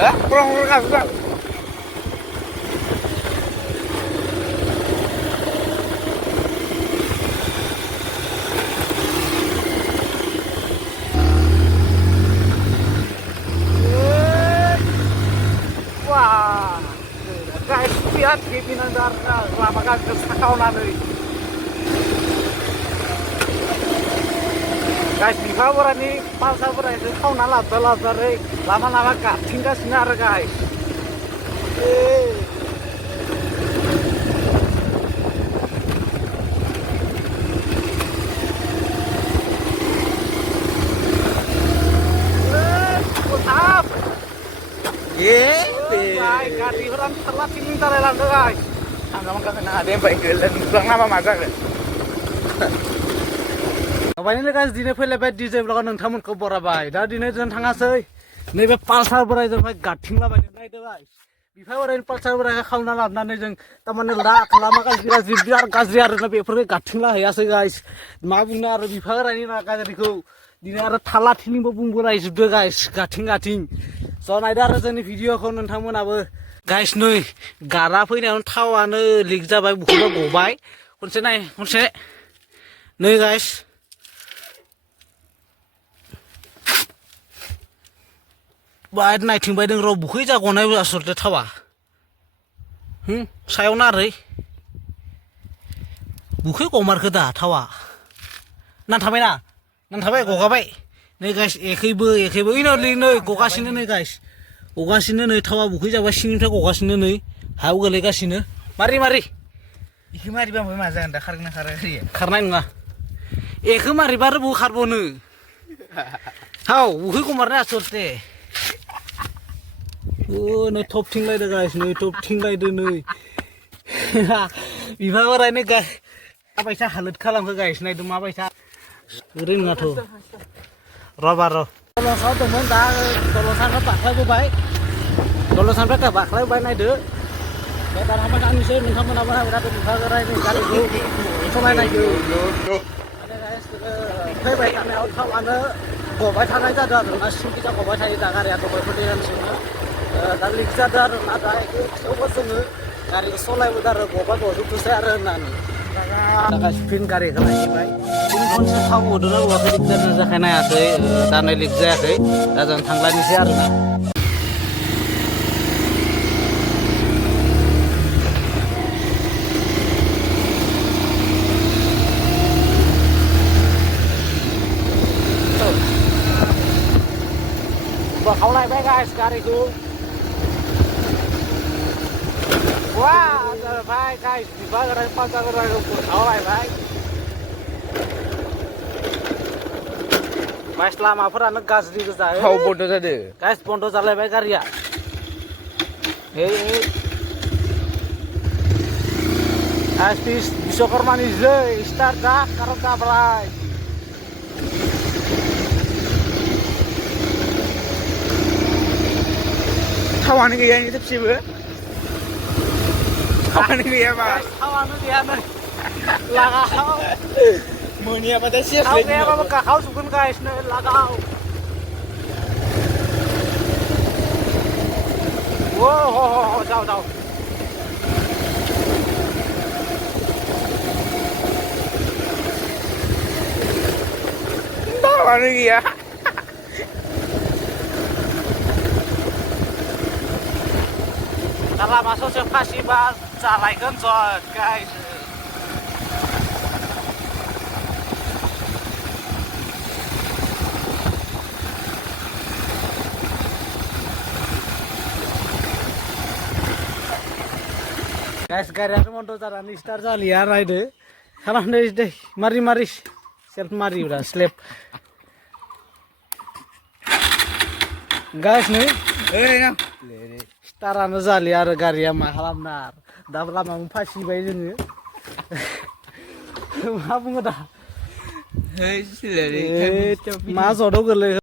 Kurang juga. Wah, guys, lihat pimpinan lama kan ke Kaona nih. Guys, di bawah ini pulsar itu Kaona labda lama-lama tinggal sinar guys. Mantap. Baik, gajri orang telat sini tarelan guys. Angga kena ada yang baik gelan, kurang apa masak deh. Apa ini guys, dini file DJ vlog nonton kau borabai. Dah dini jangan tangasai. Nih pulsar berai jangan gating lah banyak naik deh guys. Bifai berai pulsar berai Kaona labna nih jangan teman dah lama kan biar gajri ada nabi pergi gating lah ya sih guys. Mabung nar bifai berai ini nak gajri kau. Dini ada talat ini bung berai sudah guys gating. So naik ada jadi video kau nonton apa. Guys nih gara pun yang tahu ane leak jabai bukan gobai. Konsen nih guys. Baik naik tinggal dengan robu kita kau naik asal tertawa. Saya nari. Bukan komar kita tawa. Nanti kau kapai. Nih guys, ekibu ini kau kasih nih guys. Kau kasih nih tawa bukan jawa sini kau kasih nih. Hau gale kasih nih. Mari. Iki mari bang mazang dah karena ya. Karena enggak. Iki mari baru bukan karbonu. Hau bukan komarnya asal teh. Nih top tinggal deh guys, nih top tinggal deh nih. Bifai berai nih guys. Apa sih halut kalam ke guys, nih dulu apa sih? Urin nggak tuh. Robar. Kalau saya temen dah, kalau sampai bwkhaodw. Kalau sampai bwkhaodw nih deh. Kita nama kan sih, nih kamu nama berapa bifai berai nih kali itu. Cuma nih dulu. Ada guys, bwkhaodw kami out kau anda. GWYA aja dah, nasi kita GWYA aja dah karya atau berpediran semua. Dan lihat ada itu semua semua dari solai udah GWYA itu saya ada nih. Naga spin kari kena ini baik. Ini pun saya tahu dulu waktu kita nazar kena ada dan lihat saya dan tanggal ini saya ada. Bwkhaodw guys kari itu. Wah, ada baik guys, di bagian pulsar berai Bwkhaodw baik. Mas lama pernah gajri tu saya. Kau bodo saja. Guys bodo jalan baik karya. Astis bisa kormani je, start dah karena dah berai. Kawan ini yang itu sih bu. Kawan ini ya mas. Kawan ini dia nih. Lagau. Mau ni apa dah siap? Kau ni apa bwkhaodw sukun guys nih lagau. Wow, jauh. Kawan ini ya. Kalau masuk kasih bal, cara genjot guys. Guys, karya tu monto cara ni start jali ya ride. Kalau deh, mari, self mari udah slap. Guys nih, na. Taran jali ya karya mahal nar. Dah lama mumpasi bayi ni. Apa nggak dah? Hei, silari. Mas odo gele.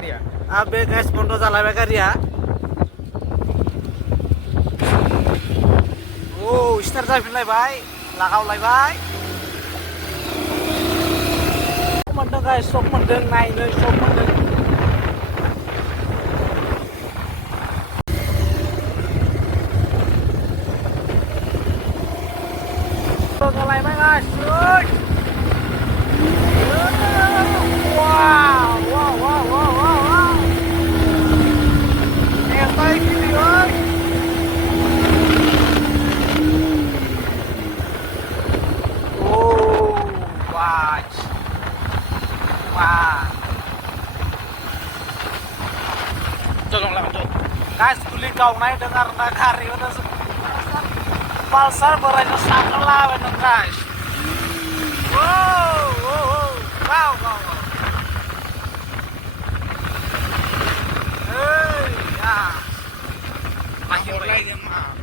गारिया बे guys बन्द जालायबाय गारिया start जाफिनलायबाय लागावलायबाय मोनदों guys सक मोनदों नायनो सक मोनदों जालायबाय guys wow wow wow wow wow wow esta gini oi wah wah tolong lah untuk guys kuli kau naik dengar nagari udah pulsar berani sakala benar guys wow wow wow wow Mahir lagi mah.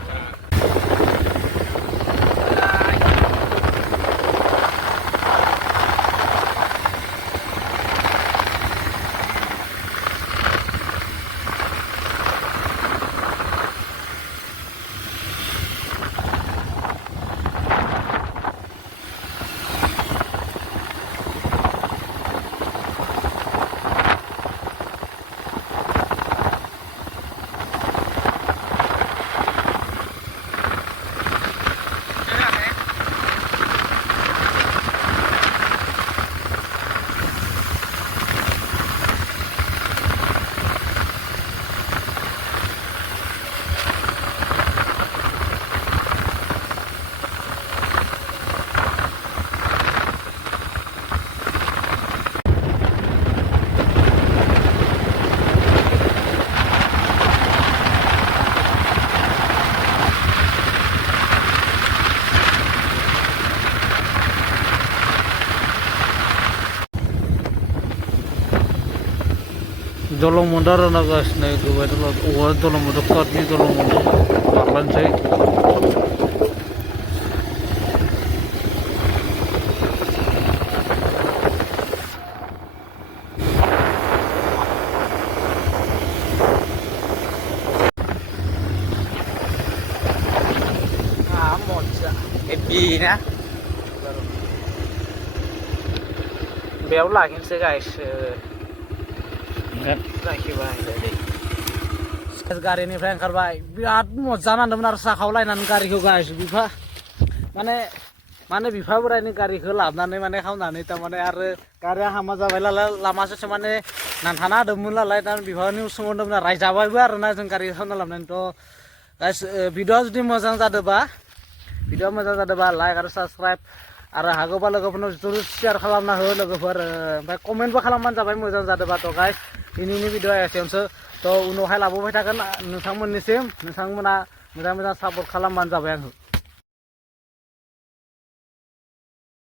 Dolong mundur na guys na ito dolong mundur kot ni dolong mundur parlan say Monza. Ebina. beau lagi sih guys गारिनिफ्राय ओंखारबाय बिराद मोजां नांदोंमोन आरो साखावलायनानै गारिखौ guys बिफा माने बिफा बोरायनि गारिखौ लाबोनानै माने खालामनानै थारमाने आरो गारिया हामा जाबाय नालाय लामा ससे माने नांथाना होदोंमोन नालाय दा बिफानि सोंहरदोंमोन रायजाबायबो आरोना जों गारि खालामना लाबोनानैथ' गाइस भिडिअआ जुदि मोजां जादोंबा लाइक आरो साबस्क्राइब आरो हागौबा लोगोफोरनाव जरुर शेयार खालामना हो लोगोफोर ओमफ्राय कमेन्टबो खालामबानो जाबाय मोजां जादोंबाथ' गाइस दिनैनि भिडिअआ एसेयावसो थ' उनावहाय लाबोबाय थागोन नोंथांमोननिसिम नोंथांमोना मोजां सापर्ट खालामबानो जाबाय आंखौ